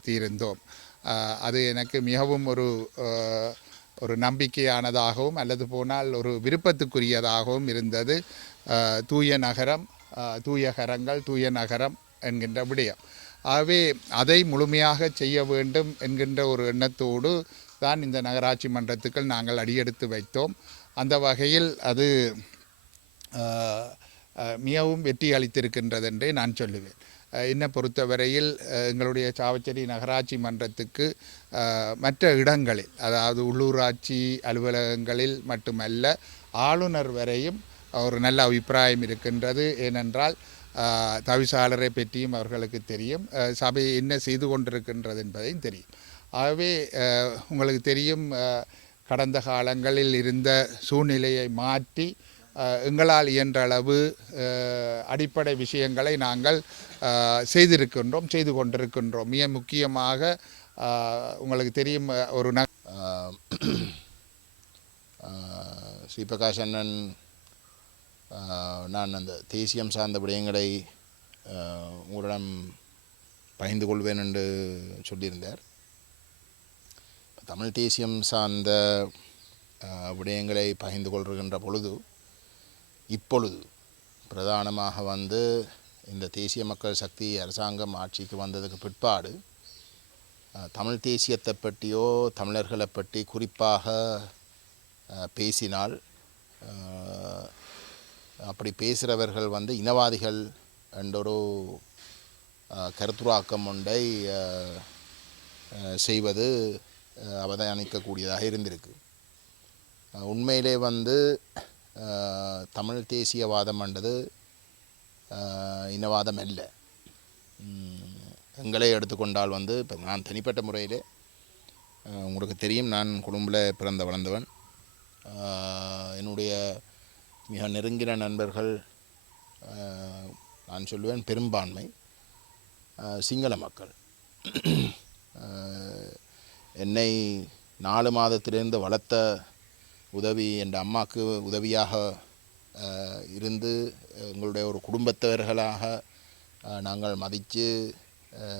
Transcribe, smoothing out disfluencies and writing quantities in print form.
செயற்படுத்தியிருந்தோம். அது எனக்கு மிகவும் ஒரு நம்பிக்கையானதாகவும் அல்லது போனால் ஒரு விருப்பத்துக்குரியதாகவும் இருந்தது. தூய நகரம், தூய கரங்கள், தூய நகரம் என்கின்ற விடயம். ஆகவே அதை முழுமையாக செய்ய வேண்டும் என்கின்ற ஒரு எண்ணத்தோடு தான் இந்த நகராட்சி மன்றத்துக்கள் நாங்கள் அடியெடுத்து வைத்தோம். அந்த வகையில் அது மிகவும் வெற்றி அளித்திருக்கின்றது என்றே நான் சொல்லுவேன். என்னை பொறுத்தவரையில் எங்களுடைய சாவச்சேரி நகராட்சி மன்றத்துக்கு மற்ற இடங்களில், அதாவது உள்ளூராட்சி அலுவலகங்களில் மட்டுமல்ல, ஆளுநர் வரையும் ஒரு நல்ல அபிப்பிராயம் இருக்கின்றது. ஏனென்றால் தவிசாளரை பற்றியும் அவர்களுக்கு தெரியும், சபை என்ன செய்து கொண்டிருக்கின்றது என்பதையும் தெரியும். ஆகவே உங்களுக்கு தெரியும், கடந்த காலங்களில் இருந்த சூழ்நிலையை மாற்றி எங்களால் இயன்ற அளவு அடிப்படை விஷயங்களை நாங்கள் செய்து கொண்டிருக்கின்றோம். மிக முக்கியமாக உங்களுக்கு தெரியும், ஒரு ஸ்ரீபிரகாஷ் அண்ணன் நான் அந்த தேசியம் சார்ந்த விடயங்களை உங்களிடம் பகிர்ந்து கொள்வேன் என்று சொல்லியிருந்தார். தமிழ் தேசியம் சார்ந்த விடயங்களை பகிர்ந்து கொள்கின்ற பொழுது இப்பொழுது பிரதானமாக இந்த தேசிய மக்கள் சக்தி அரசாங்கம் ஆட்சிக்கு வந்ததுக்கு பிற்பாடு தமிழ் தேசியத்தை பற்றியோ தமிழர்களை பற்றி குறிப்பாக பேசினால் அப்படி பேசுகிறவர்கள் இனவாதிகள் என்றொரு கருத்துராக்கம் ஒன்றை செய்வது அவதானிக்கக்கூடியதாக இருந்திருக்கு. உண்மையிலே தமிழ் தேசியவாதம் என்றது இனவாதம் அல்ல. எங்களை எடுத்துக்கொண்டால் இப்போ நான் தனிப்பட்ட முறையிலே உங்களுக்கு தெரியும், நான் கொழும்பில் பிறந்த வளர்ந்தவன். என்னுடைய மிக நெருங்கின நண்பர்கள், நான் சொல்லுவேன் பெரும்பான்மை சிங்கள மக்கள். என்னை 4 மாதத்திலிருந்து வளர்த்த உதவி என் அம்மாவுக்கு உதவியாக இருந்து எங்களுடைய ஒரு குடும்பத்தவர்களாக நாங்கள் மதித்து